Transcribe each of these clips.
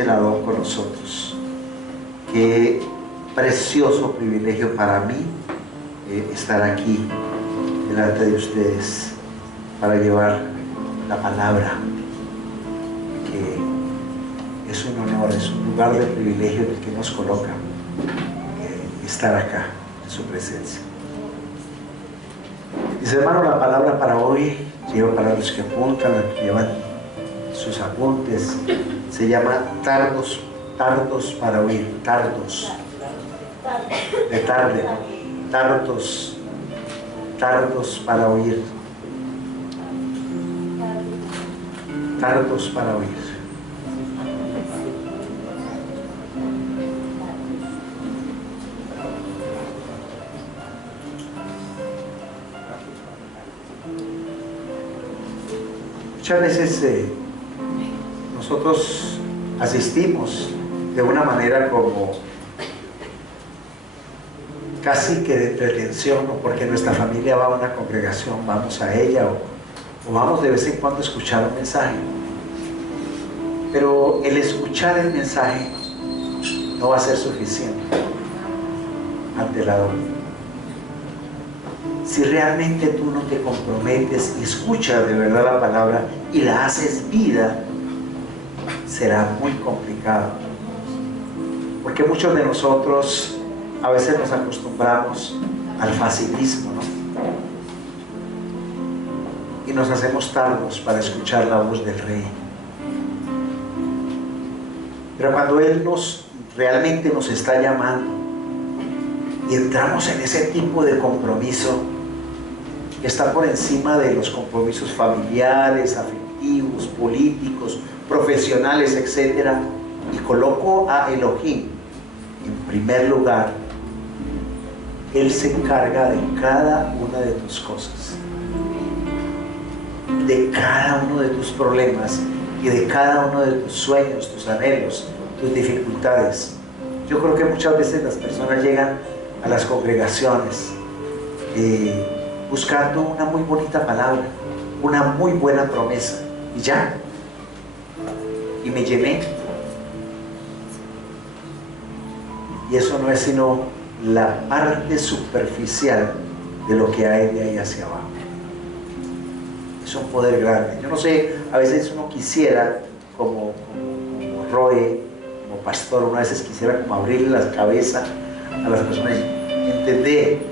celador con nosotros. Qué precioso privilegio para mí estar aquí delante de ustedes para llevar la palabra, que es un honor, es un lugar de privilegio en el que nos coloca estar acá en su presencia. Mis hermanos, la palabra para hoy, llevo para los que apuntan, llevan sus apuntes, se llama tardos para oír, tardos, de tarde, tardos para oír, tardos para oír. Muchas veces nosotros asistimos de una manera como casi que de pretensión, o porque nuestra familia va a una congregación, vamos a ella, o vamos de vez en cuando a escuchar un mensaje. Pero el escuchar el mensaje no va a ser suficiente ante la doctrina. Si realmente tú no te comprometes y escuchas de verdad la palabra y la haces vida, será muy complicado. Porque muchos de nosotros a veces nos acostumbramos al facilismo, ¿no? Y nos hacemos tardos para escuchar la voz del Rey. Pero cuando Él realmente nos está llamando y entramos en ese tipo de compromiso que está por encima de los compromisos familiares, afectivos, políticos, profesionales, etc., y coloco a Elohim en primer lugar, Él se encarga de cada una de tus cosas, de cada uno de tus problemas y de cada uno de tus sueños, tus anhelos, tus dificultades. Yo creo que muchas veces las personas llegan a las congregaciones buscando una muy bonita palabra, una muy buena promesa, y ya, y me llené. Y eso no es sino la parte superficial de lo que hay de ahí hacia abajo. Es un poder grande. Yo no sé, a veces uno quisiera, como Roe, como pastor, uno a veces quisiera como abrirle la cabeza a las personas y entender,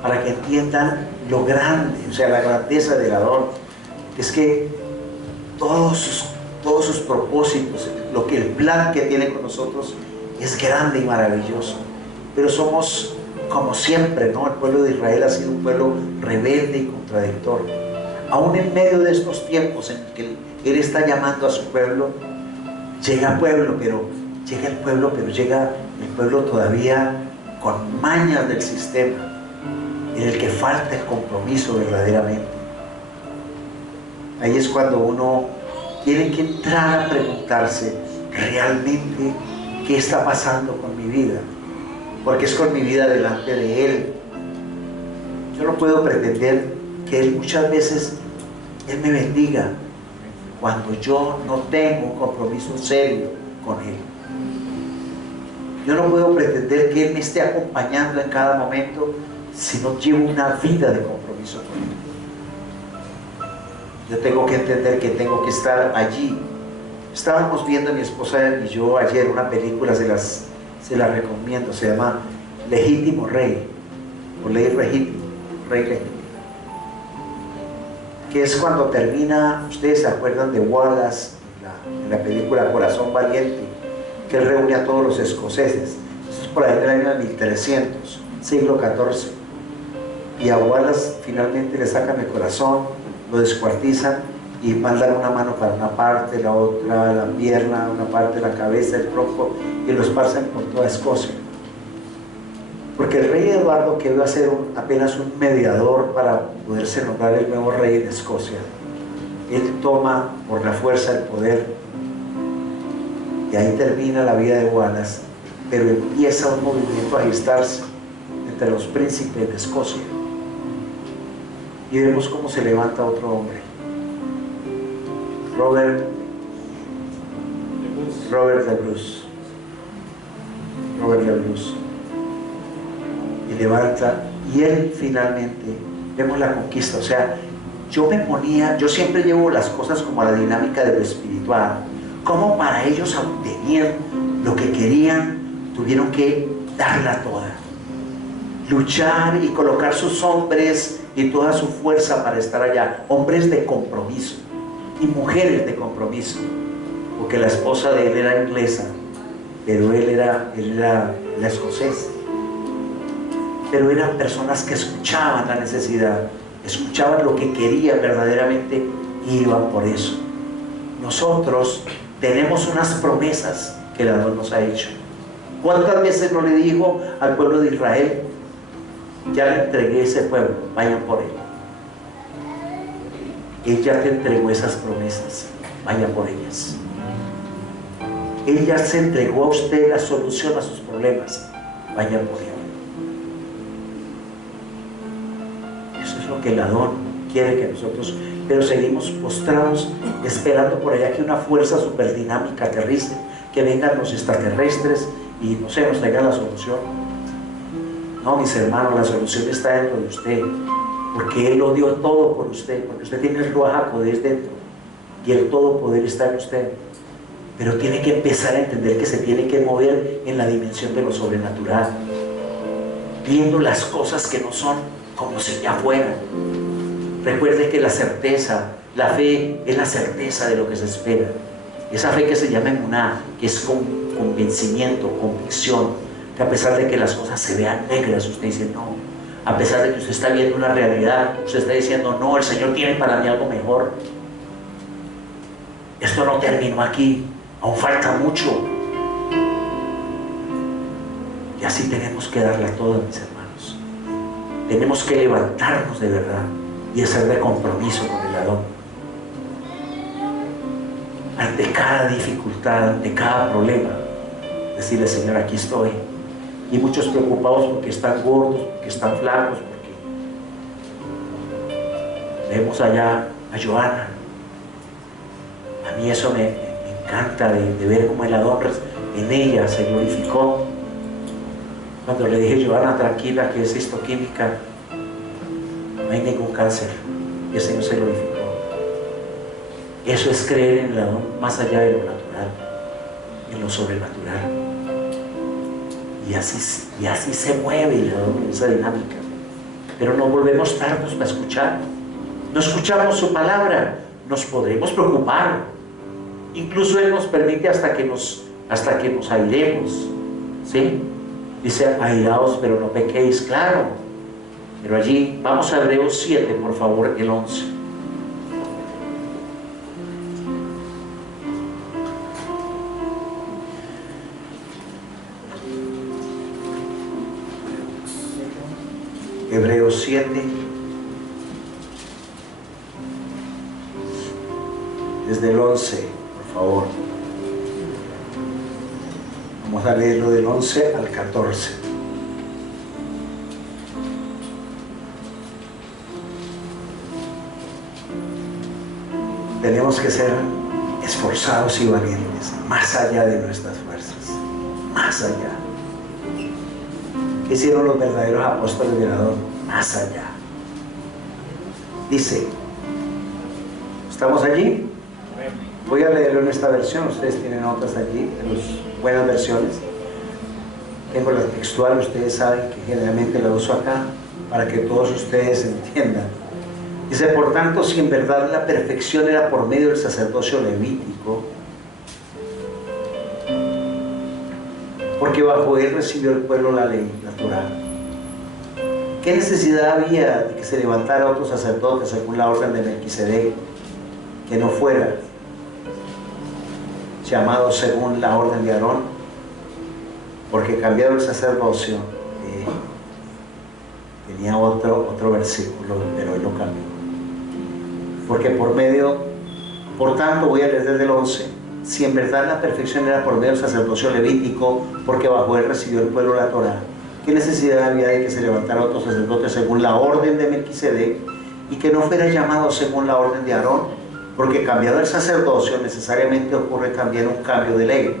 para que entiendan lo grande, o sea, la grandeza del Adón. Es que todos sus propósitos, el plan que tiene con nosotros es grande y maravilloso. Pero somos, como siempre, ¿no? El pueblo de Israel ha sido un pueblo rebelde y contradictorio. Aún en medio de estos tiempos en que Él está llamando a su pueblo, llega el pueblo, pero llega el pueblo todavía con mañas del sistema, en el que falta el compromiso verdaderamente. Ahí es cuando uno tiene que entrar a preguntarse realmente qué está pasando con mi vida, porque es con mi vida delante de Él. Yo no puedo pretender que Él muchas veces Él me bendiga cuando yo no tengo un compromiso serio con Él. Yo no puedo pretender que Él me esté acompañando en cada momento si no llevo una vida de compromiso con Él. Yo tengo que entender que tengo que estar allí. Estábamos viendo mi esposa y yo ayer una película, se la recomiendo, se llama Legítimo Rey, o Rey Legítimo, que es cuando termina, ustedes se acuerdan de Wallace, en la película Corazón Valiente, que él reúne a todos los escoceses. Eso es por ahí del año 1300, siglo XIV. Y a Wallace finalmente le sacan el corazón, lo descuartizan y mandan una mano para una parte, la otra, la pierna, una parte, la cabeza, el tronco, y lo esparcen por toda Escocia. Porque el rey Eduardo, que iba a ser apenas un mediador para poderse nombrar el nuevo rey de Escocia, él toma por la fuerza el poder, y ahí termina la vida de Wallace, pero empieza un movimiento a gestarse entre los príncipes de Escocia. Y vemos cómo se levanta otro hombre, Robert Robert de Bruce. Robert de Bruce. Y levanta, y él finalmente, vemos la conquista. O sea, yo siempre llevo las cosas como a la dinámica de lo espiritual. Como para ellos obtener lo que querían, tuvieron que darla toda. Luchar y colocar sus hombres y toda su fuerza para estar allá. Hombres de compromiso y mujeres de compromiso. Porque la esposa de él era inglesa, pero él era escocés. Pero eran personas que escuchaban la necesidad, escuchaban lo que querían verdaderamente y iban por eso. Nosotros tenemos unas promesas que el Adón nos ha hecho. ¿Cuántas veces no le dijo al pueblo de Israel: ya le entregué ese pueblo, vayan por él? Él ya te entregó esas promesas, vayan por ellas. Él ya se entregó a usted la solución a sus problemas, vayan por él. Eso es lo que el Adón quiere que nosotros, pero seguimos postrados esperando por allá que una fuerza superdinámica aterrice, que vengan los extraterrestres y no sé, nos traigan la solución. No, mis hermanos, la solución está dentro de usted, porque Él lo dio todo por usted, porque usted tiene el Ruaj HaKodesh dentro y el todo poder está en usted. Pero tiene que empezar a entender que se tiene que mover en la dimensión de lo sobrenatural, viendo las cosas que no son como si ya fueran. Recuerde que la certeza, la fe es la certeza de lo que se espera. Esa fe que se llama emuná, que es convencimiento, convicción, que a pesar de que las cosas se vean negras, usted dice no. A pesar de que usted está viendo una realidad, usted está diciendo no, el Señor tiene para mí algo mejor. Esto no terminó aquí, aún falta mucho. Y así tenemos que darle a todos, mis hermanos. Tenemos que levantarnos de verdad y hacer de compromiso con el Adón. Ante cada dificultad, ante cada problema, decirle: Señor, aquí estoy. Y muchos preocupados porque están gordos, porque están flacos, porque vemos allá a Joana. A mí eso me encanta de ver cómo el Adón en ella se glorificó. Cuando le dije: Joana, tranquila, que es histoquímica, no hay ningún cáncer, y el Señor se glorificó. Eso es creer en el Adón más allá de lo natural, en lo sobrenatural. Y así se mueve el Adón en esa dinámica. Pero nos volvemos tardos para escuchar. No escuchamos su palabra, nos podremos preocupar. Incluso Él nos permite hasta que nos airemos, ¿sí? Dice: airaos, pero no pequéis, claro. Pero allí, vamos a Hebreos 7, por favor, el 11. Hebreos 7, desde el 11, por favor. Vamos a leerlo del 11 al 14. Tenemos que ser esforzados y valientes, más allá de nuestras fuerzas, más allá. ¿Qué hicieron los verdaderos apóstoles del Adón? Más allá. Dice, ¿estamos allí? Voy a leerlo en esta versión, ustedes tienen otras allí, en las buenas versiones. Tengo la textual, ustedes saben que generalmente la uso acá, para que todos ustedes entiendan. Dice: por tanto, si en verdad la perfección era por medio del sacerdocio levítico, porque bajo él recibió el pueblo la ley, la Torá, ¿qué necesidad había de que se levantara otro sacerdote según la orden de Melquisedec, que no fuera llamado según la orden de Aarón? Porque cambiado el sacerdocio, tenía otro versículo, pero él lo cambió. Porque por tanto, voy a leer desde el 11, si en verdad la perfección era por medio del sacerdocio levítico, porque bajo él recibió el pueblo la Torá, ¿qué necesidad había de que se levantara otro sacerdote según la orden de Melquisedec y que no fuera llamado según la orden de Aarón? Porque cambiado el sacerdocio necesariamente ocurre también un cambio de ley.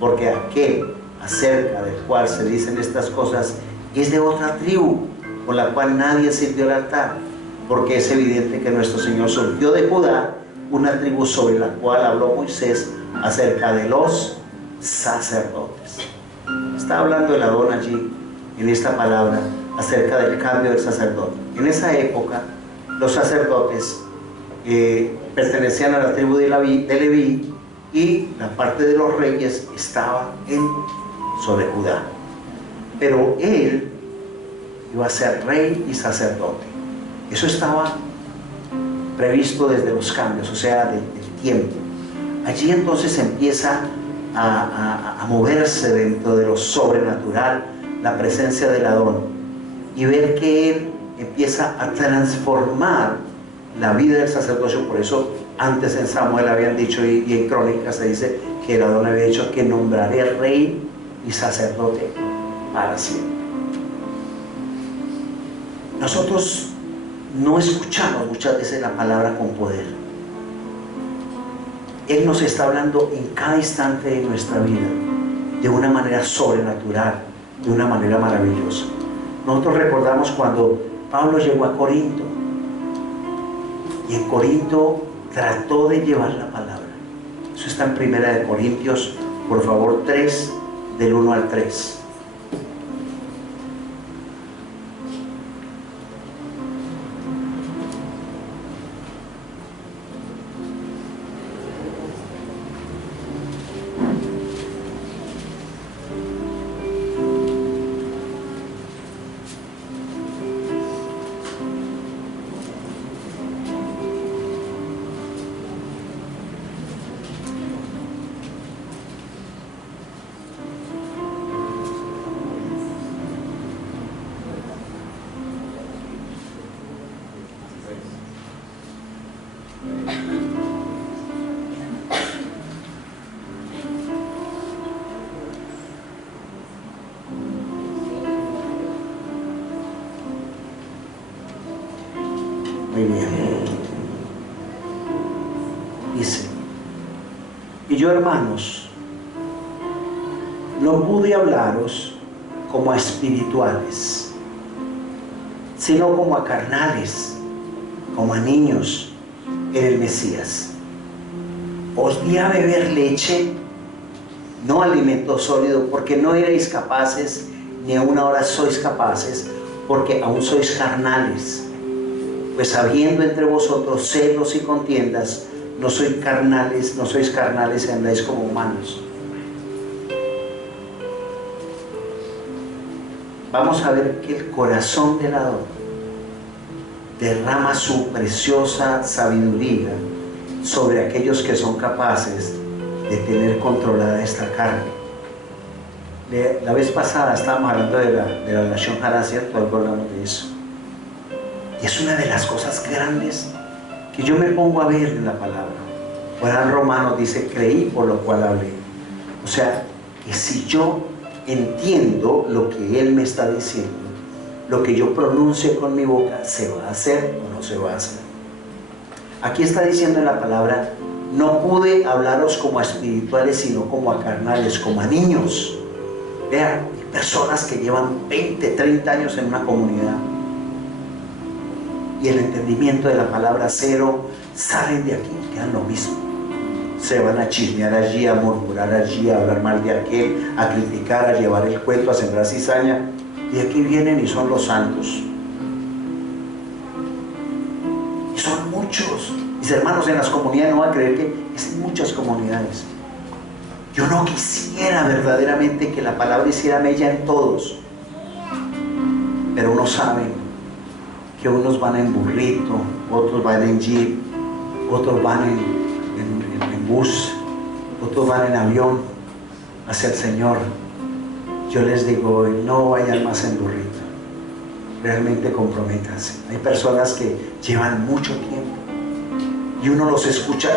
porque aquel acerca del cual se dicen estas cosas es de otra tribu, con la cual nadie sirvió el altar, porque es evidente que nuestro Señor surgió de Judá, una tribu sobre la cual habló Moisés acerca de los sacerdotes. Está hablando el Adón allí, en esta palabra, acerca del cambio del sacerdote. En esa época, los sacerdotes pertenecían a la tribu de Leví, y la parte de los reyes estaba sobre Judá. Pero él iba a ser rey y sacerdote. Eso estaba previsto desde los cambios, o sea, del tiempo. Allí entonces empieza a moverse dentro de lo sobrenatural la presencia del Adón, y ver que él empieza a transformar la vida del sacerdocio. Por eso antes en Samuel habían dicho, y en Crónicas se dice que el Adón había dicho que nombraré rey y sacerdote para siempre. Nosotros no escuchamos muchas veces la palabra con poder. Él nos está hablando en cada instante de nuestra vida, de una manera sobrenatural, de una manera maravillosa. Nosotros recordamos cuando Pablo llegó a Corinto, y en Corinto trató de llevar la palabra. Eso está en 1 Corintios, por favor, 3, del 1 al 3. Muy bien. Dice: y yo, hermanos, no pude hablaros como a espirituales, sino como a carnales, como a niños en el Mesías. Os di a beber leche, no alimento sólido, porque no erais capaces, ni aún ahora sois capaces, porque aún sois carnales. Pues habiendo entre vosotros celos y contiendas, no sois carnales y andáis como humanos. Vamos a ver que el corazón del Adón derrama su preciosa sabiduría sobre aquellos que son capaces de tener controlada esta carne. La vez pasada estábamos hablando de la nación Hará, ¿cierto? Algo hablamos de eso. Y es una de las cosas grandes que yo me pongo a ver en la palabra. Juan Romanos dice: creí, por lo cual hablé. O sea, que si yo entiendo lo que él me está diciendo, lo que yo pronuncie con mi boca, ¿se va a hacer o no se va a hacer? Aquí está diciendo en la palabra: no pude hablaros como a espirituales, sino como a carnales, como a niños. Vean, personas que llevan 20, 30 años en una comunidad, y el entendimiento de la palabra cero, salen de aquí, quedan lo mismo. Se van a chismear allí, a murmurar allí, a hablar mal de aquel, a criticar, a llevar el cuento, a sembrar cizaña. Y aquí vienen y son los santos. Y son muchos. Mis hermanos, en las comunidades no van a creer que es en muchas comunidades. Yo no quisiera verdaderamente que la palabra hiciera mella en todos. Pero uno sabe que unos van en burrito, otros van en jeep, otros van en bus, otros van en avión hacia el Señor. Yo les digo hoy: no vayan más en burrito, realmente comprométanse. Hay personas que llevan mucho tiempo y uno los escucha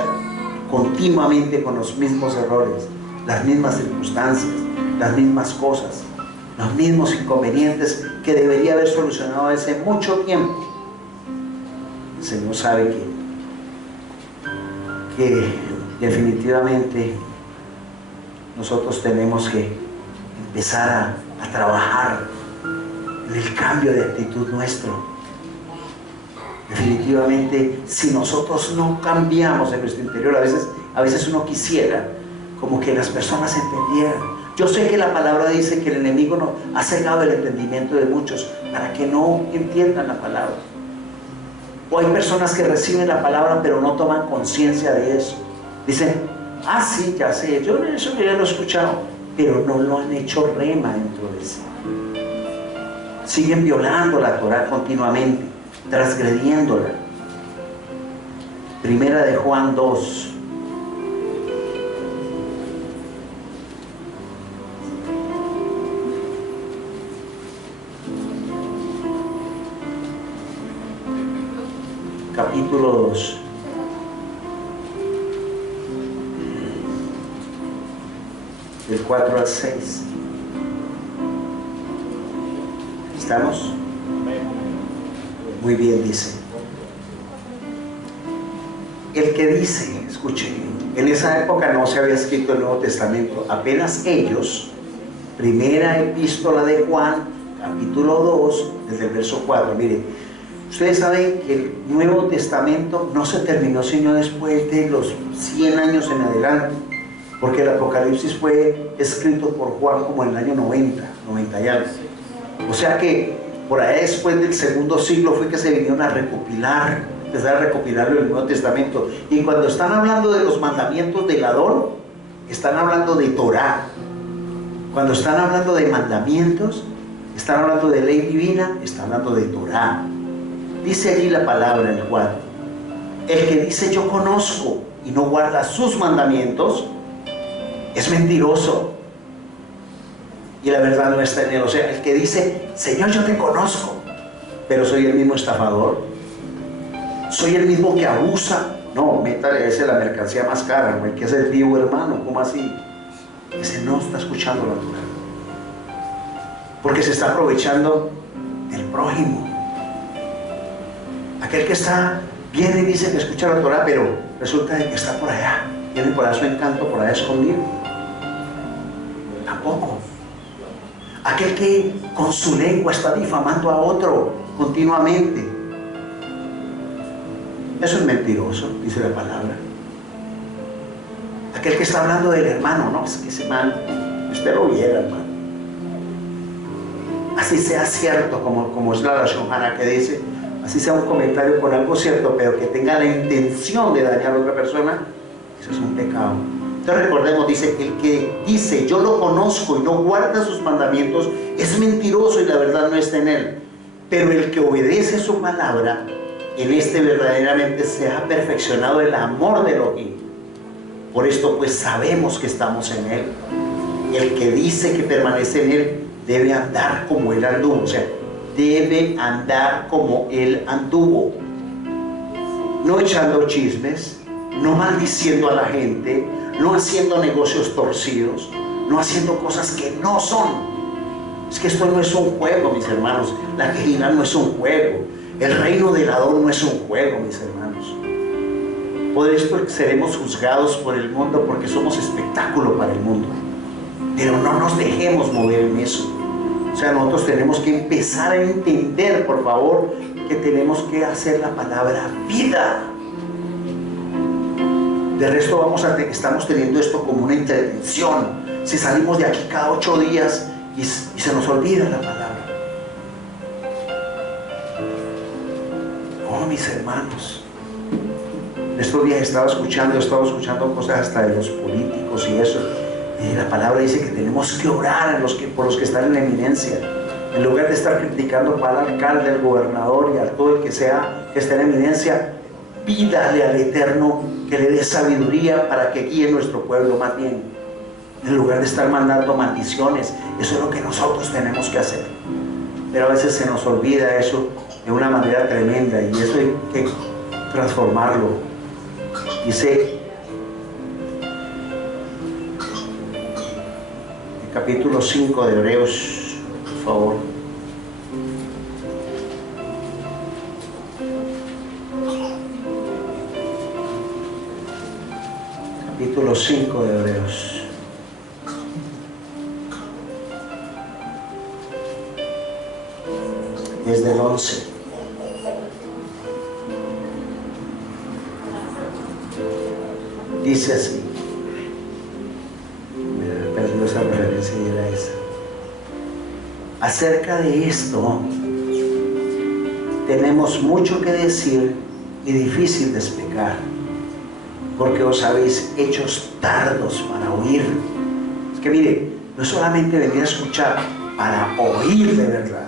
continuamente con los mismos errores, las mismas circunstancias, las mismas cosas, los mismos inconvenientes que debería haber solucionado hace mucho tiempo. El Señor sabe que definitivamente nosotros tenemos que empezar a trabajar en el cambio de actitud nuestro. Definitivamente, si nosotros no cambiamos en nuestro interior, a veces uno quisiera como que las personas entendieran. Yo sé que la palabra dice que el enemigo no ha cegado el entendimiento de muchos para que no entiendan la palabra. O hay personas que reciben la palabra pero no toman conciencia de eso. Dicen, ah, sí, ya sé, yo eso ya lo he escuchado, pero no lo han hecho rema dentro de sí. Siguen violando la Torah continuamente, transgrediéndola. Primera de Juan 2. Capítulo 2. Del 4 al 6. ¿Estamos? Muy bien, dice. El que dice, escuchen, en esa época no se había escrito el Nuevo Testamento, apenas ellos, primera epístola de Juan, capítulo 2, desde el verso 4, miren, ustedes saben que el Nuevo Testamento no se terminó sino después de los 100 años en adelante, porque el Apocalipsis fue escrito por Juan como en el año 90 y algo. O sea que por ahí después del segundo siglo fue que se vinieron a recopilar, empezar a recopilarlo en el Nuevo Testamento. Y cuando están hablando de los mandamientos del Adón, están hablando de Torah. Cuando están hablando de mandamientos, están hablando de ley divina, están hablando de Torah. Dice allí la palabra en el 4. El que dice yo conozco y no guarda sus mandamientos, es mentiroso. Y la verdad no está en él. O sea, el que dice, Señor, yo te conozco, pero soy el mismo estafador, soy el mismo que abusa. No, métale, esa es la mercancía más cara, el que es el vivo hermano, ¿cómo así? Ese no está escuchando la Torah, porque se está aprovechando del prójimo. Aquel que está, viene y dice que escucha la Torah, pero resulta que está por allá, tiene por allá su encanto, por allá escondido. Tampoco. Aquel que con su lengua está difamando a otro continuamente, eso es mentiroso, dice la palabra. Aquel que está hablando del hermano, no, es que ese man, usted lo viera, hermano. Así sea cierto, como es la Lashon Hara que dice, así sea un comentario con algo cierto, pero que tenga la intención de dañar a otra persona, eso es un pecado. Entonces recordemos, dice, el que dice yo lo conozco y no guarda sus mandamientos es mentiroso y la verdad no está en él. Pero el que obedece su palabra, en este verdaderamente se ha perfeccionado el amor de Elohim. Por esto pues sabemos que estamos en él. El que dice que permanece en él debe andar como él anduvo, o sea, debe andar como él anduvo, no echando chismes, no maldiciendo a la gente, no haciendo negocios torcidos, no haciendo cosas que no son. Es que esto no es un juego, mis hermanos. La Kehilá no es un juego. El reino del Adón no es un juego, mis hermanos. Por esto seremos juzgados por el mundo, porque somos espectáculo para el mundo. Pero no nos dejemos mover en eso. O sea, nosotros tenemos que empezar a entender, por favor, que tenemos que hacer la palabra vida. De resto estamos teniendo esto como una intervención. Si salimos de aquí cada 8 días y se nos olvida la palabra. Oh, mis hermanos. Estos días estaba escuchando cosas hasta de los políticos y eso. Y la palabra dice que tenemos que orar por los que están en la eminencia. En lugar de estar criticando para el alcalde, al gobernador y a todo el que sea que esté en eminencia, pídale al Eterno que le dé sabiduría para que guíe nuestro pueblo más bien. En lugar de estar mandando maldiciones, eso es lo que nosotros tenemos que hacer. Pero a veces se nos olvida eso de una manera tremenda y eso hay que transformarlo. Dice el capítulo 5 de Hebreos, por favor. Capítulo 5 de Hebreos. desde el 11. Dice así. Me perdió esa referencia y era esa. Acerca de esto tenemos mucho que decir y difícil de explicar, porque os habéis hecho tardos para oír. Es que mire, no es solamente venir a escuchar, para oír de verdad.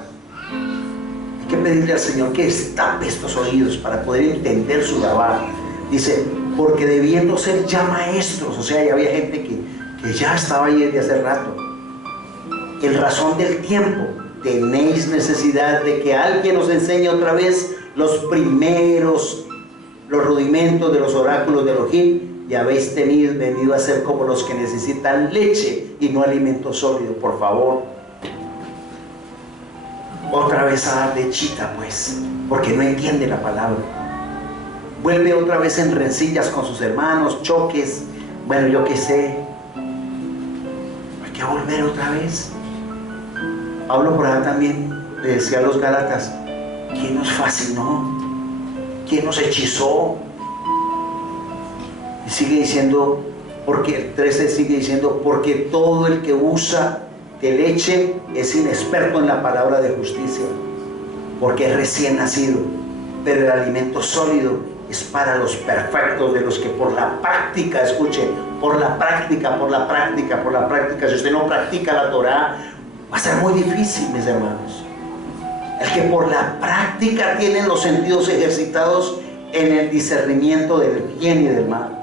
Hay que pedirle al Señor que destape estos oídos para poder entender su llamada. Dice, porque debiendo ser ya maestros, o sea, ya había gente que ya estaba ahí desde hace rato. En razón del tiempo, tenéis necesidad de que alguien os enseñe otra vez los rudimentos de los oráculos de Elohim, y habéis venido a ser como los que necesitan leche y no alimento sólido. Por favor, otra vez a dar lechita, pues, porque no entiende la palabra. Vuelve otra vez en rencillas con sus hermanos, choques, bueno, yo qué sé. Hay que volver otra vez. Pablo por allá también le decía a los Gálatas, ¿quién nos fascinó? ¿Quién nos hechizó? Y sigue diciendo, porque el 13 sigue diciendo, porque todo el que usa de leche es inexperto en la palabra de justicia, porque es recién nacido, pero el alimento sólido es para los perfectos, de los que por la práctica, escuche, por la práctica, si usted no practica la Torah, va a ser muy difícil, mis hermanos. El que por la práctica tiene los sentidos ejercitados en el discernimiento del bien y del mal.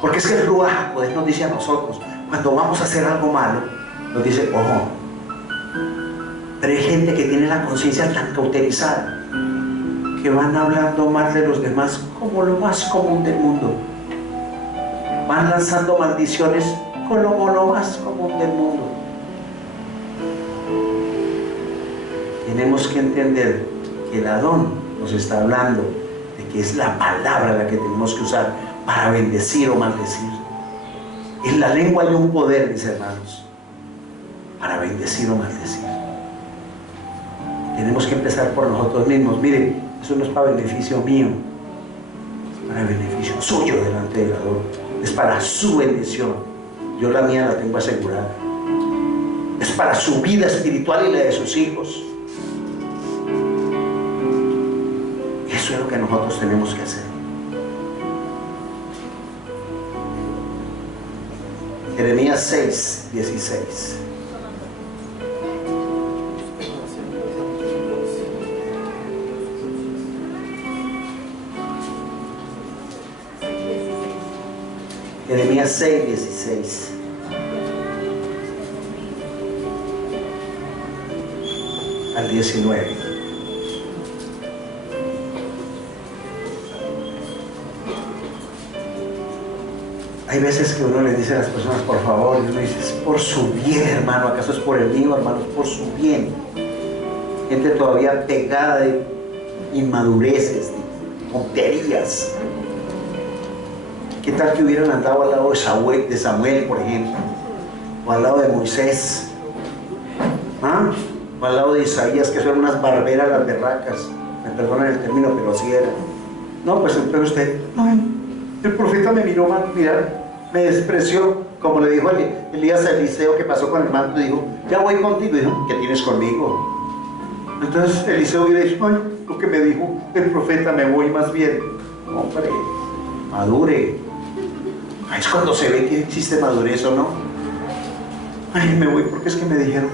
Porque es que el Ruach HaKodesh nos dice a nosotros, cuando vamos a hacer algo malo, nos dice, ojo. Pero hay gente que tiene la conciencia tan cauterizada, que van hablando mal de los demás como lo más común del mundo. Van lanzando maldiciones como lo más común del mundo. Tenemos que entender que el Adón nos está hablando de que es la palabra la que tenemos que usar para bendecir o maldecir. En la lengua hay un poder, mis hermanos, para bendecir o maldecir. Tenemos que empezar por nosotros mismos. Miren, eso no es para beneficio mío, es para beneficio suyo delante del Adón. Es para su bendición. Yo la mía la tengo asegurada. Es para su vida espiritual y la de sus hijos. Eso es lo que nosotros tenemos que hacer. Jeremías 6, 16. Jeremías 6, 16. Al 19. Hay veces que uno le dice a las personas, por favor, y uno dice, es por su bien, hermano. ¿Acaso es por el mío, hermano? Es por su bien. Gente todavía pegada de inmadureces, de tonterías. ¿Qué tal que hubieran andado al lado de Samuel, por ejemplo? O al lado de Moisés. ¿Ah? O al lado de Isaías, que son unas barberas las berracas. Me perdonan el término, pero así era. No, pues entonces usted, ay, el profeta me miró mal, mira, me despreció, como le dijo Elías a Eliseo, que pasó con el manto, y dijo, ya voy contigo. Y dijo, ¿qué tienes conmigo? Entonces Eliseo le dijo, ay, lo que me dijo el profeta, me voy más bien. Hombre, madure. Ahí es cuando se ve que existe madurez o no. Ay, me voy porque es que me dijeron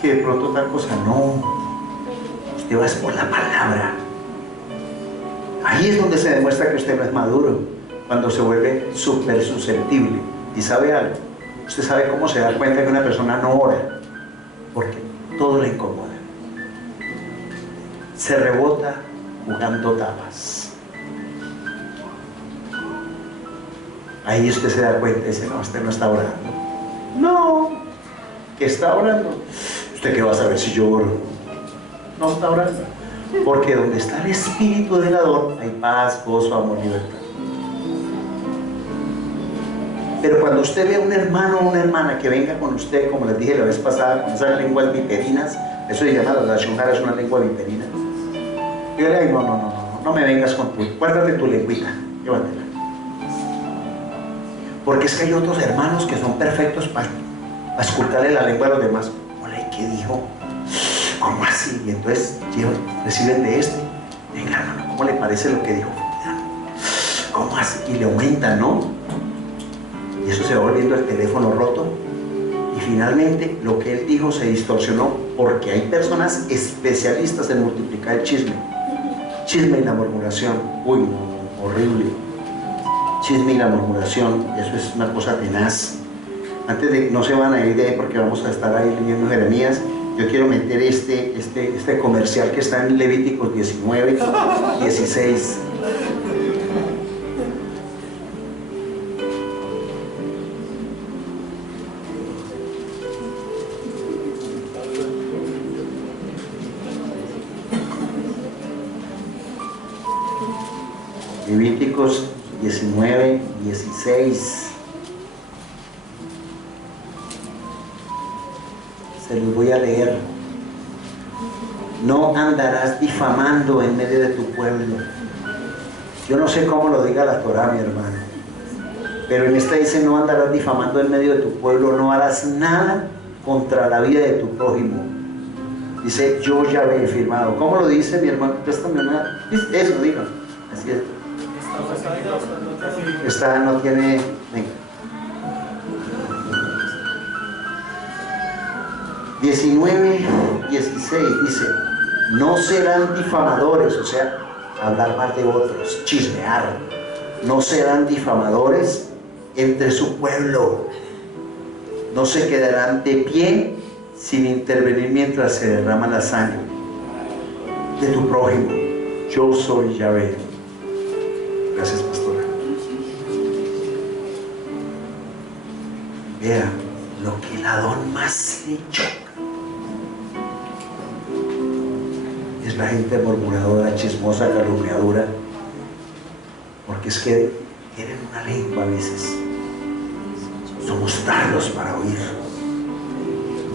que de pronto tal cosa. No, usted va por la palabra. Ahí es donde se demuestra que usted no es maduro, cuando se vuelve súper susceptible. ¿Y sabe algo? Usted sabe cómo se da cuenta que una persona no ora, porque todo le incomoda. Se rebota jugando tapas. Ahí usted se da cuenta y dice, no, usted no está orando. No, ¿qué está orando? ¿Usted qué va a saber si yo oro? No está orando. Porque donde está el espíritu del Adón hay paz, gozo, amor, libertad. Pero cuando usted ve a un hermano o una hermana que venga con usted, como les dije la vez pasada, con esas lenguas viperinas, Eso se llama la shunjara, es una lengua viperina. Y yo le digo, no me vengas con tu, guárdate tu lengüita, llévatela. Porque es que hay otros hermanos que son perfectos para escultarle la lengua a los demás. Hola, ¿qué dijo? ¿Cómo así? Y entonces reciben de este. Venga, hermano, ¿cómo le parece lo que dijo? ¿Cómo así? Y le aumentan, ¿no? Y eso se va volviendo el teléfono roto. Y finalmente lo que él dijo se distorsionó porque hay personas especialistas en multiplicar el chisme. Chisme y la murmuración. Uy, no, horrible. Chisme y la murmuración, eso es una cosa tenaz. Antes de, no se van a ir de ahí porque vamos a estar ahí leyendo Jeremías. Yo quiero meter este comercial que está en Levíticos 19, 16. Levíticos 19, 16. Se los voy a leer. No andarás difamando en medio de tu pueblo. Yo no sé cómo lo diga la Torá, mi hermano, pero en esta dice: no andarás difamando en medio de tu pueblo, no harás nada contra la vida de tu prójimo. Dice: yo ya he firmado. ¿Cómo lo dice, mi hermano? Préstame una. Eso, diga. Así es. Esta no tiene. Venga. 19, 16 dice: no serán difamadores, o sea, hablar mal de otros, chismear. No serán difamadores entre su pueblo. No se quedarán de pie sin intervenir mientras se derrama la sangre de tu prójimo. Yo soy Yahvé. Gracias, pastora. Vea lo que el Adón más le choca es la gente murmuradora, chismosa, calumniadora, porque es que tienen una lengua a veces. Somos tardos para oír,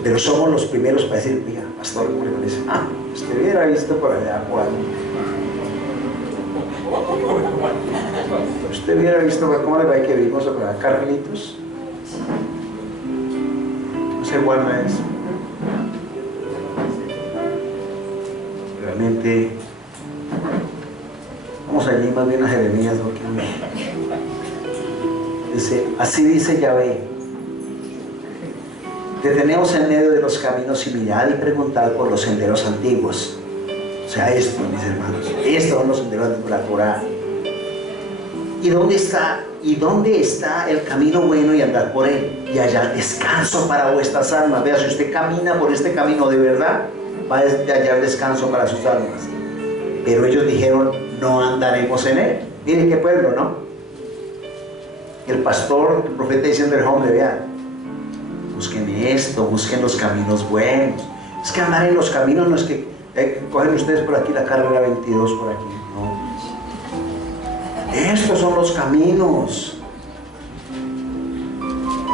pero somos los primeros para decir: mira, pastor, ¿cómo le parece? Usted hubiera visto por allá, Juan. Usted hubiera visto cómo le va que vimos por allá, Carlitos. No sé cuál es. Realmente, vamos allí más bien a Jeremías, ¿no? Dice: así dice Yahvé: deteneos en medio de los caminos y mirad y preguntad por los senderos antiguos. O sea, esto, mis hermanos, estos son los senderos de la Torá. ¿Y dónde está el camino bueno y andar por él? Y hallar descanso para vuestras almas. Vea, si usted camina por este camino de verdad, va a hallar descanso para sus almas. Pero ellos dijeron: no andaremos en él. Miren qué pueblo, ¿no? El pastor, el profeta diciendo al hombre: vean, busquen esto, busquen los caminos buenos. Es que andar en los caminos no es que cogen ustedes por aquí la carrera 22 por aquí, no. Estos son los caminos,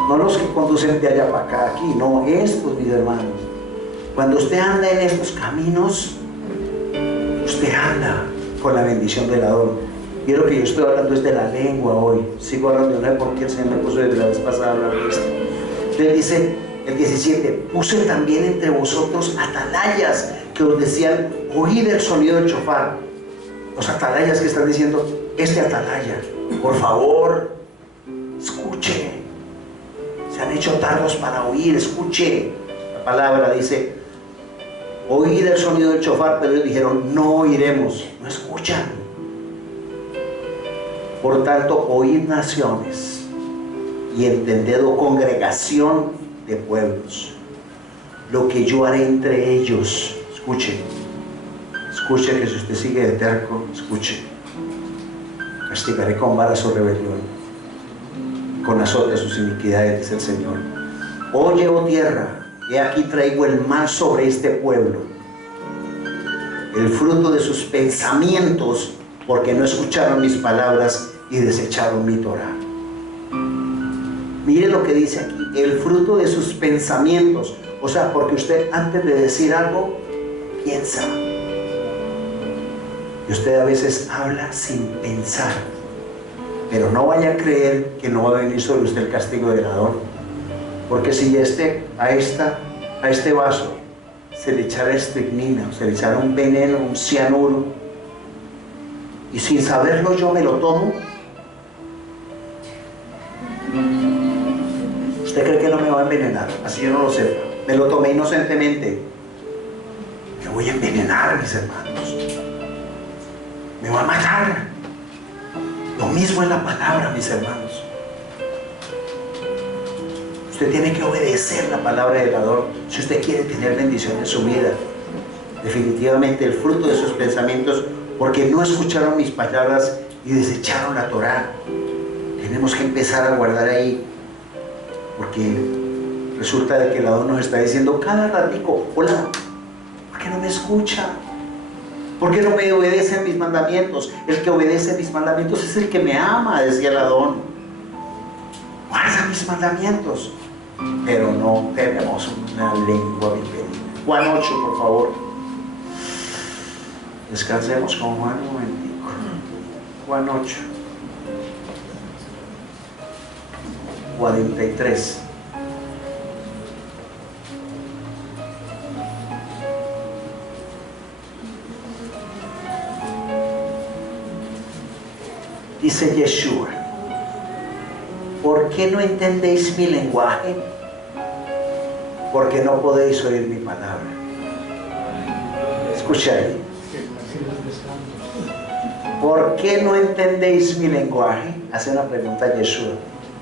no los que conducen de allá para acá, aquí, no, estos, mis hermanos. Cuando usted anda en estos caminos, usted anda con la bendición del Adón. Y lo que yo estoy hablando es de la lengua hoy. Sigo hablando de una porque el Señor me puso desde la vez pasada a hablar de esto. Entonces dice el 17: puse también entre vosotros atalayas que os decían: oíd el sonido del chofar. Los atalayas que están diciendo: este atalaya, por favor, escuche. Se han hecho tardos para oír, escuche. La palabra dice: oíd el sonido del chofar, pero ellos dijeron: no oiremos, no escuchan. Por tanto, oíd naciones y entended, oh congregación de pueblos, lo que yo haré entre ellos. Escuche, escuche, que si usted sigue de terco, escuche. Castigaré con vara su rebelión, con azote sus iniquidades, dice el Señor. Oye, oh tierra, he aquí traigo el mal sobre este pueblo, el fruto de sus pensamientos, porque no escucharon mis palabras y desecharon mi Torá. Mire lo que dice aquí: el fruto de sus pensamientos. O sea, porque usted antes de decir algo, piensa. Y usted a veces habla sin pensar. Pero no vaya a creer que no va a venir sobre usted el castigo del Adón. Porque si a este vaso se le echara estricnina, o se le echara un veneno, un cianuro, y sin saberlo yo me lo tomo, ¿usted cree que no me va a envenenar? Así yo no lo sepa. Me lo tomé inocentemente. Me voy a envenenar, mis hermanos. Me va a matar. Lo mismo en la palabra, mis hermanos. Usted tiene que obedecer la palabra del Adón si usted quiere tener bendición en su vida. Definitivamente el fruto de sus pensamientos, porque no escucharon mis palabras y desecharon la Torá. Tenemos que empezar a guardar ahí, porque resulta de que el Adón nos está diciendo cada ratico: hola, ¿por qué no me escucha? ¿Por qué no me obedecen mis mandamientos? El que obedece mis mandamientos es el que me ama, decía el Adón. Guarda mis mandamientos. Pero no tenemos una lengua vipera. Juan 8, por favor. Descansemos con Juan un momentico. Juan 8. 43. Dice Yeshua: ¿por qué no entendéis mi lenguaje? Porque no podéis oír mi palabra. Escucha ahí. ¿Por qué no entendéis mi lenguaje? Hace una pregunta a Yeshua.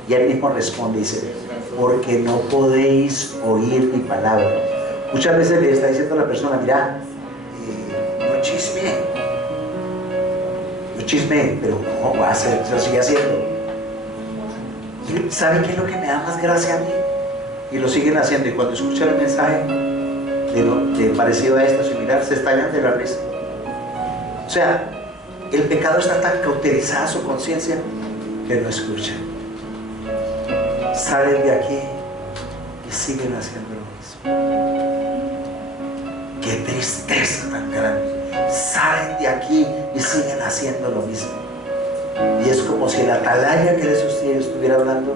Y él mismo responde, dice: porque no podéis oír mi palabra. Muchas veces le está diciendo a la persona: mira, no chisme, pero no va a hacer, se lo sigue haciendo. ¿Y saben qué es lo que me da más gracia a mí? Y lo siguen haciendo, y cuando escuchan el mensaje de parecido a esto, similar, se estallan de la risa. O sea, el pecado está tan cauterizada su conciencia que no escuchan. Salen de aquí y siguen haciendo lo mismo. Qué tristeza tan grande. Salen de aquí y siguen haciendo lo mismo. Y es como si el atalaya que les estuviera hablando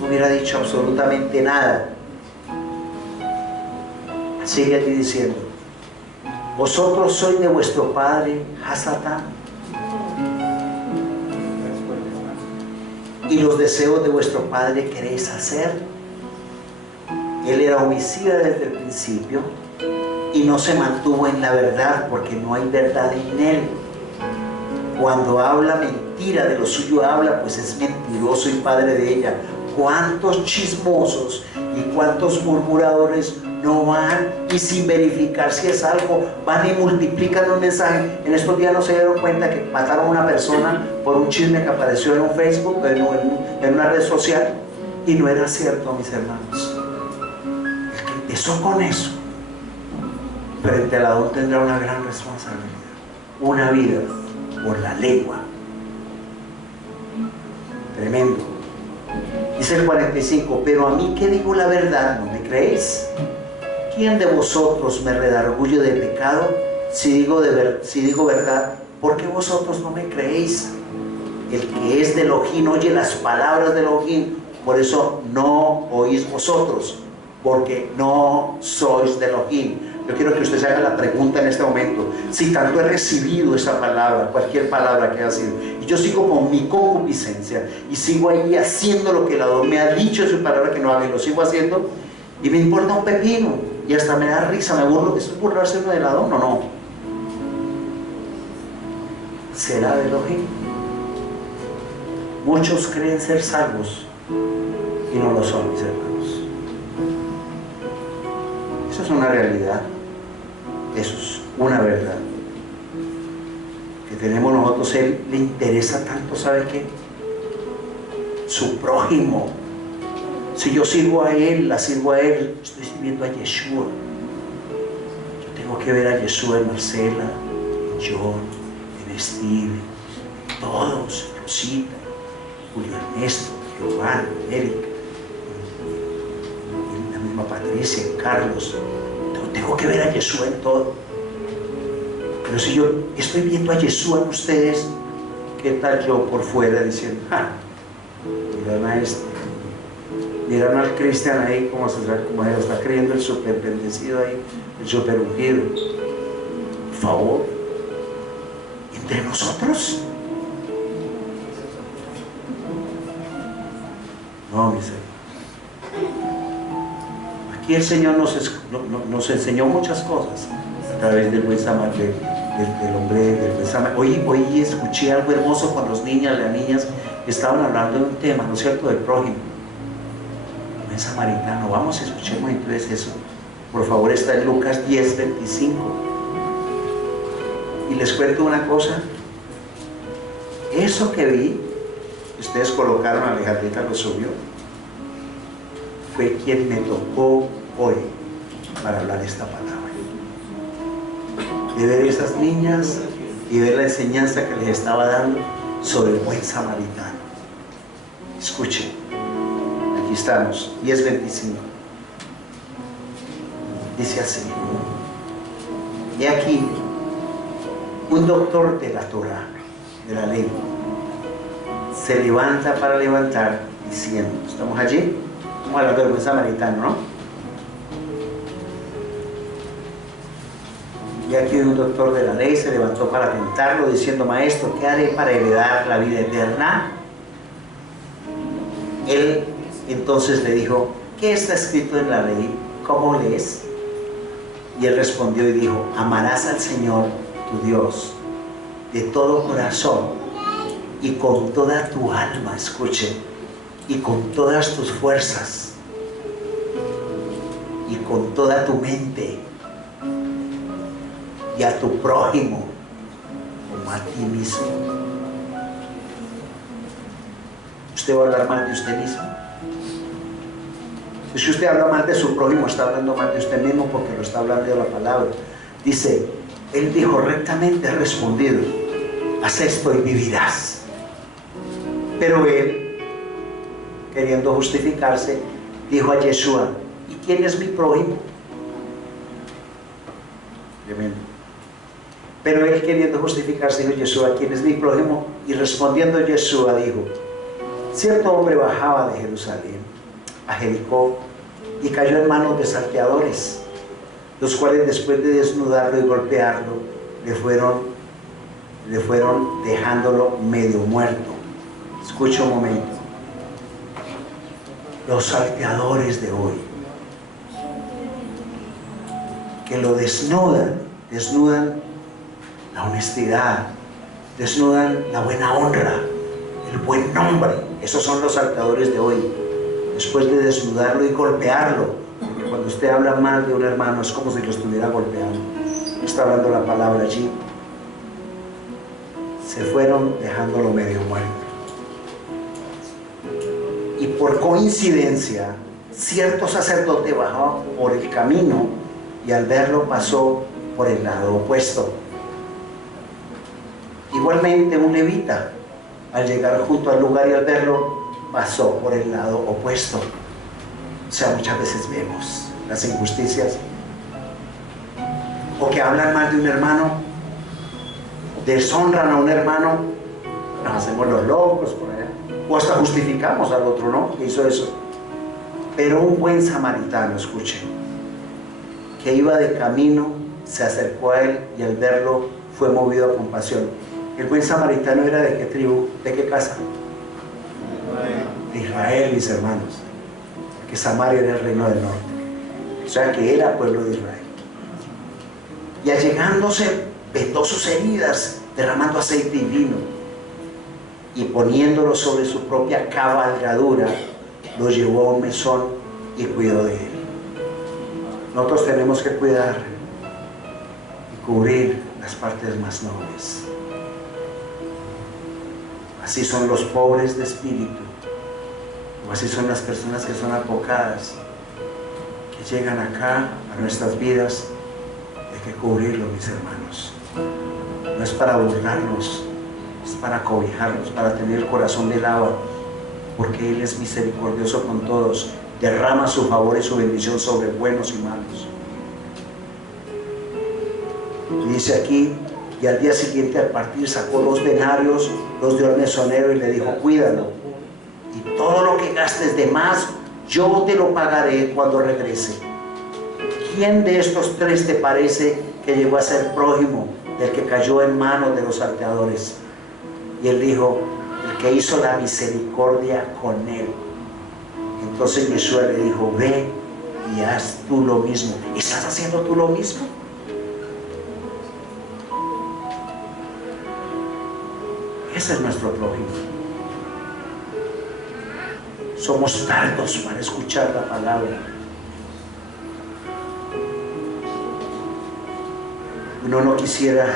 no hubiera dicho absolutamente nada. Sigue aquí diciendo: vosotros sois de vuestro padre Hasatán, y los deseos de vuestro padre queréis hacer. Él era homicida desde el principio y no se mantuvo en la verdad, porque no hay verdad en él. Cuando habla mentira, de lo suyo habla, pues es mentiroso y padre de ella. ¿Cuántos chismosos y cuántos murmuradores no van y sin verificar si es algo, van y multiplican un mensaje? En estos días no se dieron cuenta que mataron a una persona por un chisme que apareció en un Facebook, en una red social, y no era cierto, mis hermanos. El que empezó con eso, frente al Adón, tendrá una gran responsabilidad, una vida por la lengua. Tremendo. Dice el 45: pero a mí que digo la verdad, ¿no me creéis? ¿Quién de vosotros me redarguye de pecado si digo verdad? ¿Por qué vosotros no me creéis? El que es de Elohim oye las palabras de Elohim, por eso no oís vosotros, porque no sois de Elohim. Yo quiero que usted se haga la pregunta en este momento: si tanto he recibido esa palabra, cualquier palabra que haya sido, y yo sigo con mi concupiscencia y sigo ahí haciendo lo que el Adón me ha dicho en su palabra que no haga, y lo sigo haciendo, y me importa un pepino, y hasta me da risa, me burlo. ¿Eso es burlarse uno del Adón? No. ¿Será de Elohim? Muchos creen ser salvos y no lo son, mis hermanos. Eso es una realidad. Eso es una verdad que tenemos nosotros. Él le interesa tanto, ¿sabe qué? Su prójimo. Si yo sirvo a él, la sirvo a él, estoy sirviendo a Yeshua. Yo tengo que ver a Yeshua en Marcela, en John, en Steve, en todos, en Rosita, Julio Ernesto, Giovanni, Erika, en Irma Patricia, Carlos, tengo que ver a Yeshua en todo. Pero si yo estoy viendo a Yeshua en ustedes, ¿qué tal yo por fuera diciendo, miran a este, miran al Cristian ahí como está creyendo el super bendecido ahí, el super ungido? Por favor, entre nosotros. No, mis hermanos. Aquí el Señor nos enseñó muchas cosas a través del buen samaritano, del hombre del buen samaritano. Hoy escuché algo hermoso con los niños, las niñas estaban hablando de un tema, ¿no es cierto?, del prójimo. El buen samaritano. Vamos, escuchemos entonces eso. Por favor, está en Lucas 10:25. Y les cuento una cosa. Eso que vi, ustedes colocaron, Alejandrita lo subió, fue quien me tocó hoy para hablar esta palabra. De ver esas niñas y ver la enseñanza que les estaba dando sobre el buen samaritano. Escuchen, aquí estamos, 10:25. Dice así: y aquí un doctor de la Torah, de la ley, se levanta para levantar diciendo, ¿estamos allí? Estamos hablando del buen samaritano, ¿no? Y aquí un doctor de la ley se levantó para tentarlo diciendo, maestro, ¿qué haré para heredar la vida eterna? Él entonces le dijo, ¿qué está escrito en la ley? ¿Cómo lees? Y él respondió y dijo, amarás al Señor tu Dios de todo corazón y con toda tu alma, escuche, y con todas tus fuerzas y con toda tu mente, y a tu prójimo como a ti mismo. ¿Usted va a hablar mal de usted mismo? Si usted habla mal de su prójimo, está hablando mal de usted mismo, porque lo está hablando de la palabra. Dice, él dijo, rectamente ha respondido, haz esto y vivirás. Pero él, queriendo justificarse, dijo a Yeshua, ¿y quién es mi prójimo? Tremendo. Pero él, queriendo justificarse, dijo Yeshua, ¿quién es mi prójimo? Y respondiendo Yeshua dijo, cierto hombre bajaba de Jerusalén a Jericó y cayó en manos de salteadores, los cuales después de desnudarlo y golpearlo le fueron dejándolo medio muerto. Escucha un momento. Los salteadores de hoy, que lo desnudan la honestidad, desnudan la buena honra, el buen nombre. Esos son los salteadores de hoy. Después de desnudarlo y golpearlo, porque cuando usted habla mal de un hermano es como si lo estuviera golpeando. Está hablando la palabra allí. Se fueron dejándolo medio muerto. Y por coincidencia, cierto sacerdote bajó por el camino y al verlo pasó por el lado opuesto. Igualmente un levita, al llegar junto al lugar y al verlo, pasó por el lado opuesto. O sea, muchas veces vemos las injusticias, o que hablan mal de un hermano, deshonran a un hermano, nos hacemos los locos por allá, o hasta justificamos al otro, ¿no?, que hizo eso. Pero un buen samaritano, escuchen, que iba de camino, se acercó a él y al verlo fue movido a compasión. El buen samaritano era ¿de qué tribu? ¿De qué casa? De Israel, mis hermanos. Que Samaria era el reino del norte. O sea que era pueblo de Israel. Y allegándose, vendó sus heridas, derramando aceite y vino. Y poniéndolo sobre su propia cabalgadura, lo llevó a un mesón y cuidó de él. Nosotros tenemos que cuidar y cubrir las partes más nobles. Así son los pobres de espíritu, o así son las personas que son apocadas, que llegan acá a nuestras vidas. Hay que cubrirlo, mis hermanos. No es para burlarnos, es para cobijarnos, para tener el corazón de lava, porque Él es misericordioso con todos. derrama su favor y su bendición sobre buenos y malos. Y dice aquí, y al día siguiente al partir sacó 2 denarios, los dio al mesonero y le dijo, cuídalo, y todo lo que gastes de más, yo te lo pagaré cuando regrese. ¿Quién de estos 3 te parece que llegó a ser prójimo del que cayó en manos de los salteadores? Y él dijo, el que hizo la misericordia con él. Entonces Yeshua le dijo, ve y haz tú lo mismo. ¿Estás haciendo tú lo mismo? Ese es nuestro prójimo. Somos tardos para escuchar la palabra. Uno no quisiera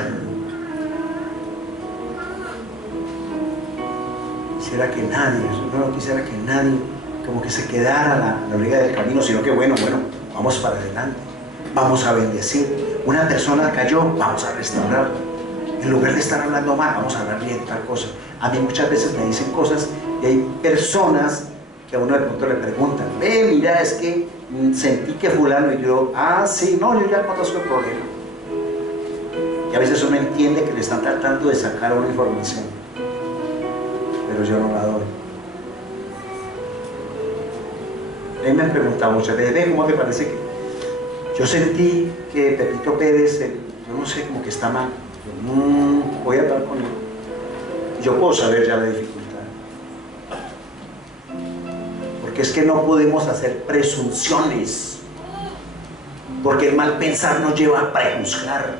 que nadie como que se quedara a la orilla del camino, sino que bueno, vamos para adelante, vamos a bendecir. Una persona cayó, vamos a restaurar. En lugar de estar hablando mal, vamos a hablar bien tal cosa. A mí muchas veces me dicen cosas y hay personas que a uno de pronto le preguntan, mira, es que sentí que fulano, y yo, sí, no, yo ya conozco el problema. Y a veces uno entiende que le están tratando de sacar una información, pero yo no la doy. A mí me han preguntado muchas veces, ¿cómo te parece que yo sentí que Pepito Pérez, yo no sé, como que está mal? Voy a hablar con él. Yo puedo saber ya la dificultad. Porque es que no podemos hacer presunciones, porque el mal pensar nos lleva a prejuzgar.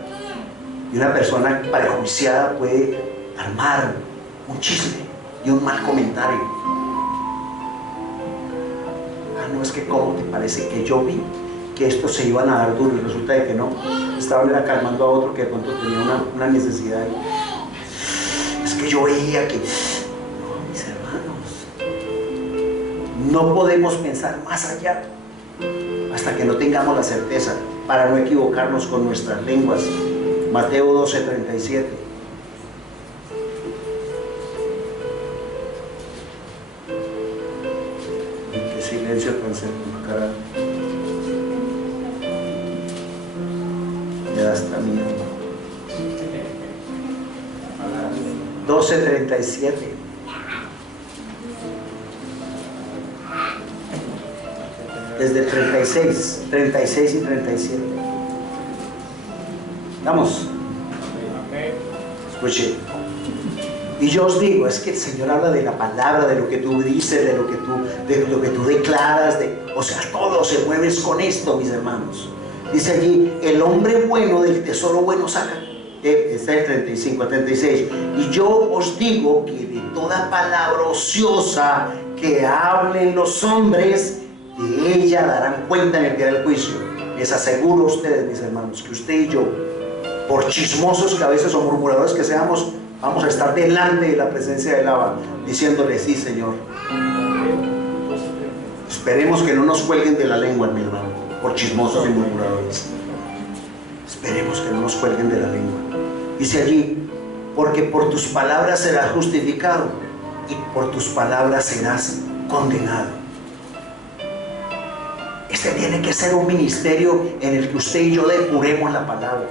Y una persona prejuiciada puede armar un chisme y un mal comentario. No, es que ¿cómo te parece que yo vi que estos se iban a dar duro y resulta de que no? Estaban calmando a otro que de pronto tenía una necesidad. Es que yo veía que... No, mis hermanos, no podemos pensar más allá hasta que no tengamos la certeza, para no equivocarnos con nuestras lenguas. Mateo 12:37. Qué silencio tan sepulcral. Ya está miedo. 12:37. Desde 36 y 37. Vamos. Escuche. Y yo os digo, es que el Señor habla de la palabra, de lo que tú dices, de lo que tú declaras, o sea, todo se mueve con esto, mis hermanos. Dice allí, el hombre bueno del tesoro bueno saca. Está el 35 a 36. Y yo os digo que de toda palabra ociosa que hablen los hombres, de ella darán cuenta en el día del juicio. Les aseguro a ustedes, mis hermanos, que usted y yo, por chismosos que a veces o murmuradores que seamos, vamos a estar delante de la presencia del Abba, diciéndole, sí, Señor. Esperemos que no nos cuelguen de la lengua, mi hermano, por chismosos y murmuradores. Esperemos que no nos cuelguen de la lengua. Dice allí, porque por tus palabras serás justificado y por tus palabras serás condenado. Este tiene que ser un ministerio en el que usted y yo depuremos la palabra.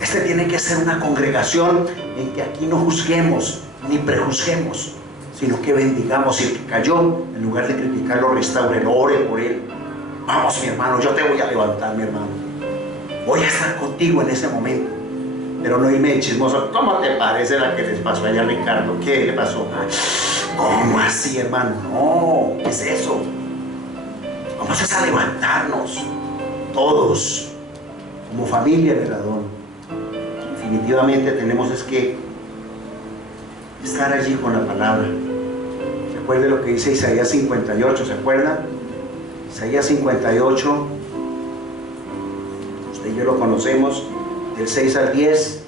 Este tiene que ser una congregación en que aquí no juzguemos ni prejuzguemos, sino que bendigamos. Y el que cayó, en lugar de criticarlo, restaurelo, ore por él. Vamos, mi hermano, yo te voy a levantar, mi hermano. Voy a estar contigo en ese momento. Pero no irme de chismoso. ¿Cómo te parece la que les pasó allá a Ricardo? ¿Qué le pasó? ¿Cómo así, hermano? No, ¿qué es eso? Vamos a levantarnos todos como familia de Radón. Definitivamente tenemos es que estar allí con la palabra. Recuerde lo que dice Isaías 58, ¿se acuerdan? Isaías 58, usted y yo lo conocemos, del 6 al 10.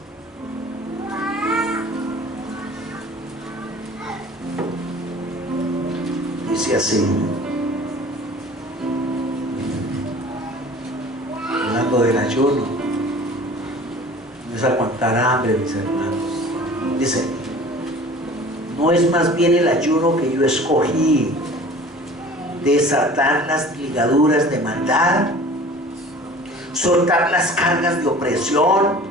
Dice así, hablando del ayuno, no es aguantar hambre, mis hermanos. Dice, no es más bien el ayuno que yo escogí, desatar las ligaduras de maldad, soltar las cargas de opresión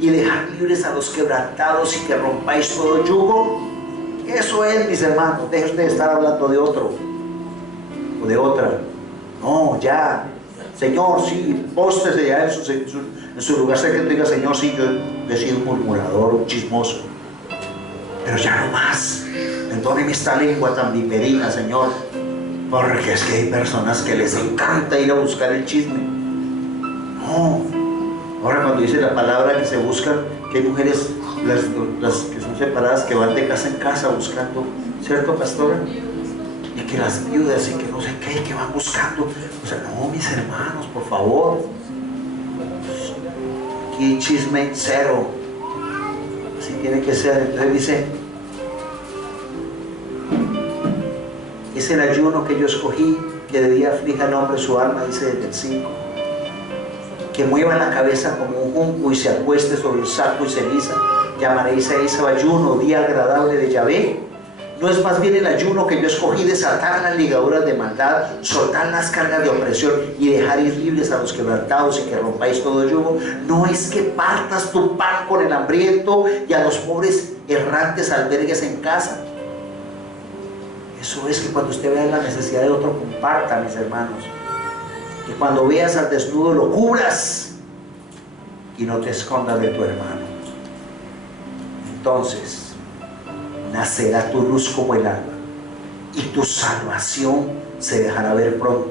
y dejar libres a los quebrantados y que rompáis todo yugo. Eso es, mis hermanos. Deje de estar hablando de otro o de otra. No, ya, Señor, sí, póstrese ya en su lugar secreto y diga: Señor, sí, yo he sido un murmurador, un chismoso, pero ya no más. Perdóneme esta lengua tan viperina, Señor, porque es que hay personas que les encanta ir a buscar el chisme. No. Ahora, cuando dice la palabra que se buscan, que hay mujeres, las que son separadas, que van de casa en casa buscando, ¿cierto, pastora? Y que las viudas y que no sé qué, que van buscando. O sea, no, mis hermanos, por favor. Aquí chisme cero. Así tiene que ser. Entonces dice: es el ayuno que yo escogí, que de día aflija al hombre su alma, dice desde el 5. Que mueva la cabeza como un junco y se acueste sobre el saco y ceniza. Llamaréis a ese ayuno día agradable de Yahvé. ¿No es más bien el ayuno que yo escogí, desatar las ligaduras de maldad, soltar las cargas de opresión y dejar ir libres a los quebrantados y que rompáis todo yugo? ¿No es que partas tu pan con el hambriento y a los pobres errantes albergues en casa? Eso es, que cuando usted vea la necesidad de otro, comparta, mis hermanos. Que cuando veas al desnudo lo cubras y no te escondas de tu hermano. Entonces nacerá tu luz como el alba y tu salvación se dejará ver pronto,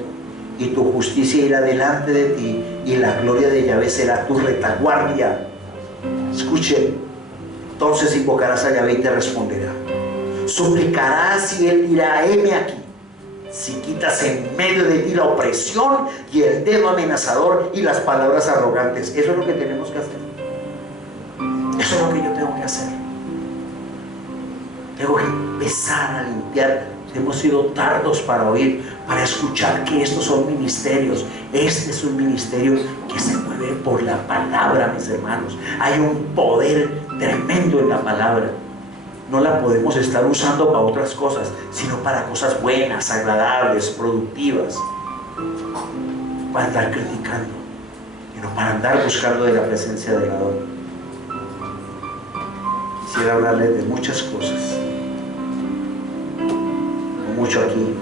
y tu justicia irá delante de ti, y la gloria de Yahvé será tu retaguardia. Escuchen: entonces invocarás a Yahvé y te responderá, suplicarás y él dirá: heme aquí. Si quitas en medio de ti la opresión y el dedo amenazador y las palabras arrogantes. Eso es lo que tenemos que hacer. Eso es lo que yo tengo que hacer. Tengo que empezar a limpiar. Hemos sido tardos para oír, para escuchar que estos son ministerios. Este es un ministerio que se mueve por la palabra, mis hermanos. Hay un poder tremendo en la palabra. No la podemos estar usando para otras cosas, sino para cosas buenas, agradables, productivas. Para andar criticando, y no para andar buscando de la presencia del Adón. Quisiera hablarles de muchas cosas, mucho aquí.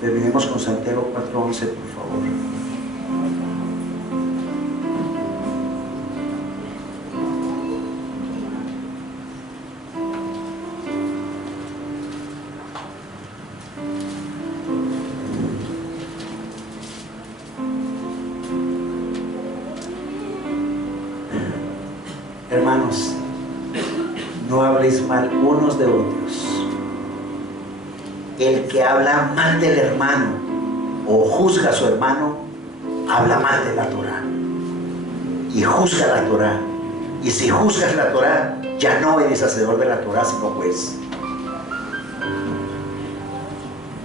Terminemos con Santiago 4:11, por favor. Hermanos, no habléis mal unos de otros. El que habla mal del hermano o juzga a su hermano, habla mal de la Torá y juzga la Torá. Y si juzgas la Torá, ya no eres hacedor de la Torá, sino juez.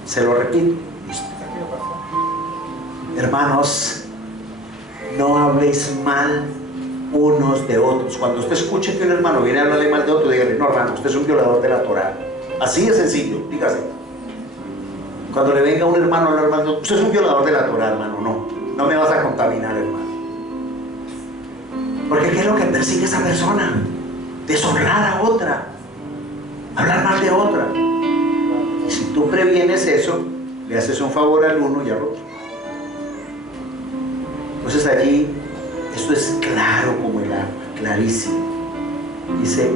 Se lo repito. Hermanos, no habléis mal unos de otros. Cuando usted escuche que un hermano viene a hablarle mal de otro, dígale: no, hermano, usted es un violador de la Torá. Así de sencillo, dígase. Cuando le venga un hermano a hablar mal de otro, usted es un violador de la Torá, hermano. No me vas a contaminar, hermano. Porque ¿qué es lo que persigue esa persona? Deshonrar a otra, hablar mal de otra. Y si tú previenes eso, le haces un favor al uno y al otro. Entonces allí, esto es claro como el agua, clarísimo. Dice: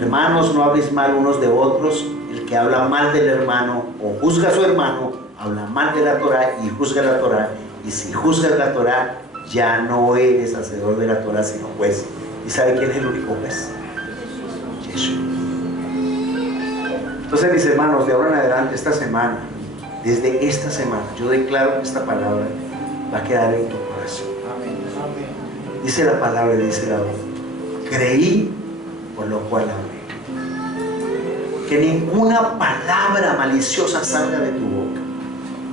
hermanos, no habléis mal unos de otros. El que habla mal del hermano o juzga a su hermano, habla mal de la Torá y juzga la Torá. Y si juzgas la Torá, ya no eres hacedor de la Torá, sino juez. ¿Y sabe quién es el único juez? Jesús. Entonces, mis hermanos, de ahora en adelante, esta semana, desde esta semana, yo declaro que esta palabra va a quedar en tu corazón. Dice la palabra, dice la voz: creí, por lo cual hablé. Que ninguna palabra maliciosa salga de tu boca,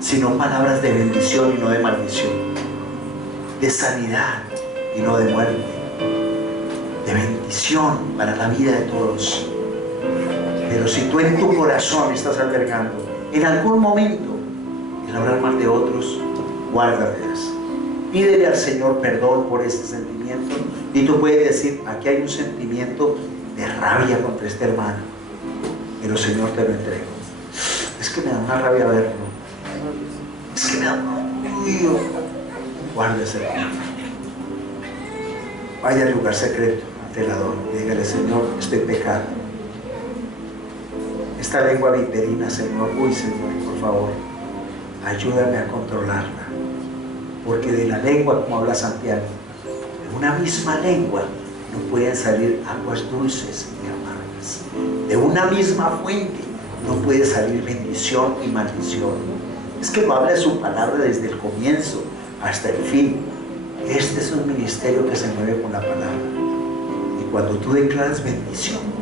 sino palabras de bendición y no de maldición, de sanidad y no de muerte, de bendición para la vida de todos. Pero Pero si tú en tu corazón estás albergando en algún momento el hablar mal de otros, guárdate eso. Pídele al Señor perdón por este sentimiento, y tú puedes decir: aquí hay un sentimiento de rabia contra este hermano, pero Señor, te lo entrego. Es que me da una rabia verlo, es que me da un orgullo. Guárdese. Vaya al lugar secreto ante el Adón y dígale: Señor, estoy pecando. Esta lengua viperina, Señor, Señor, por favor, ayúdame a controlarla. Porque de la lengua, como habla Santiago, de una misma lengua no pueden salir aguas dulces ni amargas. De una misma fuente no puede salir bendición y maldición. Es que no habla de su palabra desde el comienzo hasta el fin. Este es un ministerio que se mueve con la palabra. Y cuando tú declaras bendición,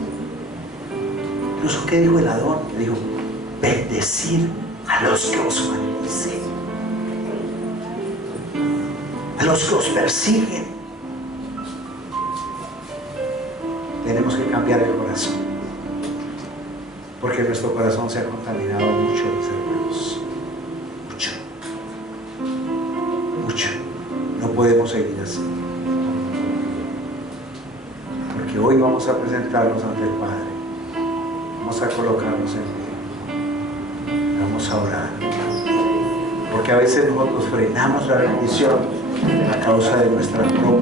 incluso, ¿qué dijo el Adón? Le dijo: bendecir a los que os maldicen, a los que os persiguen. Tenemos que cambiar el corazón, porque nuestro corazón se ha contaminado mucho, mis hermanos. Mucho. No podemos seguir así, porque hoy vamos a presentarnos ante el Padre. Vamos a colocarnos en pie, vamos a orar, porque a veces nosotros frenamos la bendición a causa de nuestra propia